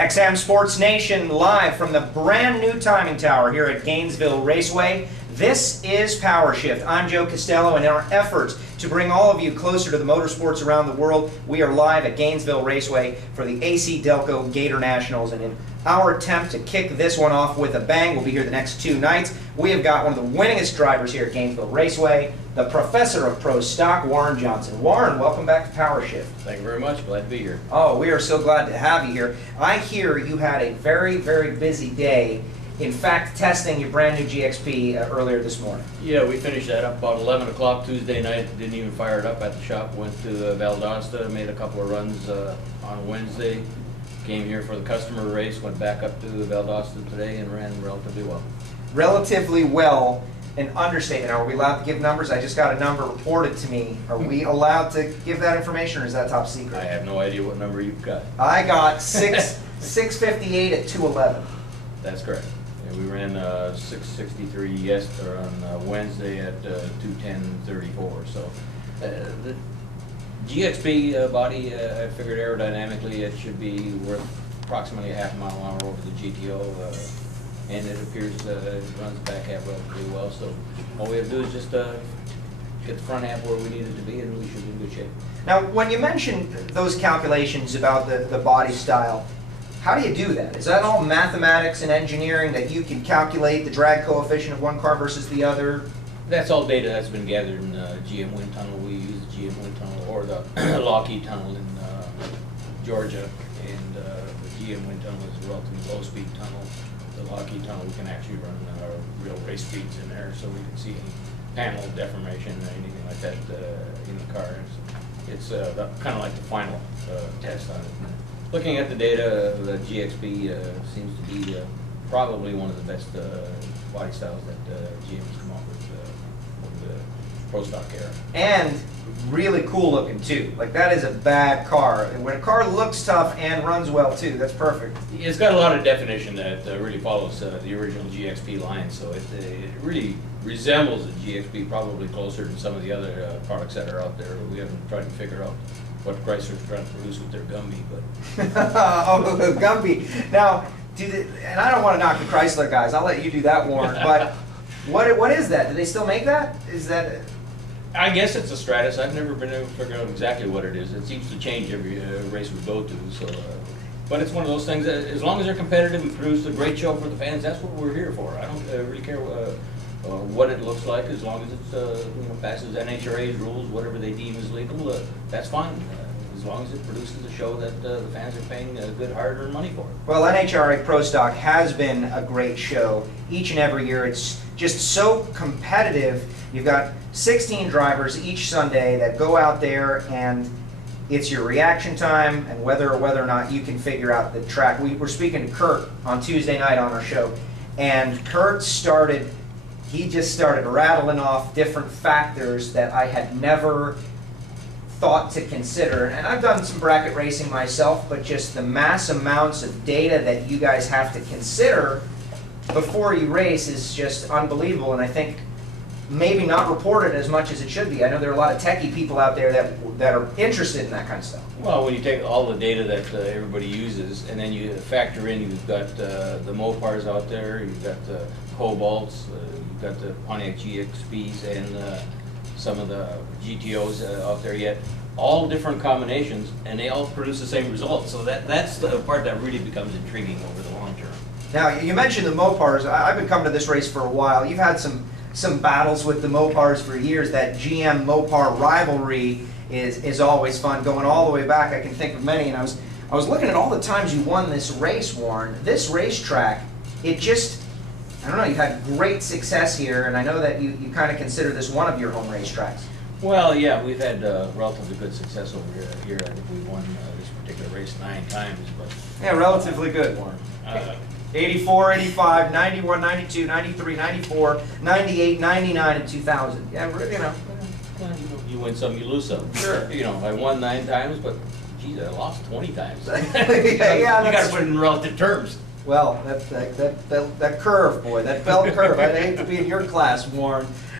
XM Sports Nation live from the brand new timing tower here at Gainesville Raceway. This is Powershift. I'm Joe Castello, and in our efforts to bring all of you closer to the motorsports around the world, we are live at Gainesville Raceway for the AC Delco Gator Nationals. And in our attempt to kick this one off with a bang, we'll be here the next 2 nights. We have got one of the winningest drivers here at Gainesville Raceway, the professor of pro stock, Warren Johnson. Warren, welcome back to Powershift. Thank you very much. Glad to be here. Oh, we are so glad to have you here. I hear you had a very, very busy day. In fact, testing your brand new GXP earlier this morning. Yeah, we finished that up about 11 o'clock Tuesday night. Didn't even fire it up at the shop. Went to Valdosta, made a couple of runs on Wednesday. Came here for the customer race, went back up to Valdosta today and ran relatively well. Relatively well, an understatement. Are we allowed to give numbers? I just got a number reported to me. Are we allowed to give that information, or is that top secret? I have no idea what number you've got. I got 658 at 211. That's correct. We ran 663 on Wednesday at 210.34. So the GXP body, I figured aerodynamically it should be worth approximately a half mile an hour over the GTO, and it appears it runs the back half relatively well. So all we have to do is just get the front half where we need it to be, and we should be in good shape. Now, when you mentioned those calculations about the body style, how do you do that? Is that all mathematics and engineering that you can calculate the drag coefficient of one car versus the other? That's all data that's been gathered in GM Wind Tunnel. We use the GM Wind Tunnel or the Lockheed Tunnel in Georgia, and the GM Wind Tunnel is a relatively low-speed tunnel. The Lockheed Tunnel, we can actually run real race speeds in there, so we can see any panel deformation or anything like that in the car. It's kind of like the final test on it. Looking at the data, the GXP seems to be probably one of the best body styles that GM has come up with over the pro stock era. And really cool looking too. Like, that is a bad car. When a car looks tough and runs well too, that's perfect. It's got a lot of definition that really follows the original GXP line, so it really resembles the GXP, probably closer than some of the other products that are out there. We haven't tried to figure out what Chrysler's trying to produce with their Gumby, but oh, Gumby. Now, and I don't want to knock the Chrysler guys. I'll let you do that, Warren. But what is that? Do they still make that? Is that? I guess it's a Stratus. I've never been able to figure out exactly what it is. It seems to change every race we go to. So, but it's one of those things that, as long as they're competitive and produce a great show for the fans, that's what we're here for. I don't really care what it looks like, as long as it passes NHRA's rules, whatever they deem as legal. That's fine. As long as it produces a show that the fans are paying good hard-earned money for. Well, NHRA Pro Stock has been a great show each and every year. It's just so competitive. You've got 16 drivers each Sunday that go out there, and it's your reaction time and whether or not you can figure out the track. We were speaking to Kurt on Tuesday night on our show, and Kurt he just started rattling off different factors that I had never thought to consider. And I've done some bracket racing myself, but just the mass amounts of data that you guys have to consider before you race is just unbelievable, and I think maybe not reported as much as it should be. I know there are a lot of techie people out there that are interested in that kind of stuff. Well, when you take all the data that everybody uses, and then you factor in, you've got the Mopars out there, you've got the Cobalts, you've got the Pontiac GXPs, and some of the GTOs out there yet. All different combinations, and they all produce the same results. So that's the part that really becomes intriguing over the long term. Now, you mentioned the Mopars. I've been coming to this race for a while. You've had some battles with the Mopars for years. That GM Mopar rivalry is always fun, going all the way back. I can think of many, and I was looking at all the times you won this race, Warren. This racetrack, it just, I don't know, you've had great success here, and I know that you kind of consider this one of your home racetracks. Well, yeah, we've had relatively good success over here. I think we won this particular race 9 times. But yeah, relatively good. 84, 85, 91, 92, 93, 94, 98, 99, and 2000. Yeah, you win some, you lose some. Sure. I won 9 times, but geez, I lost 20 times. Yeah, you got to put it in relative terms. Well, that curve, boy, that bell curve. I'd hate to be in your class, Warren.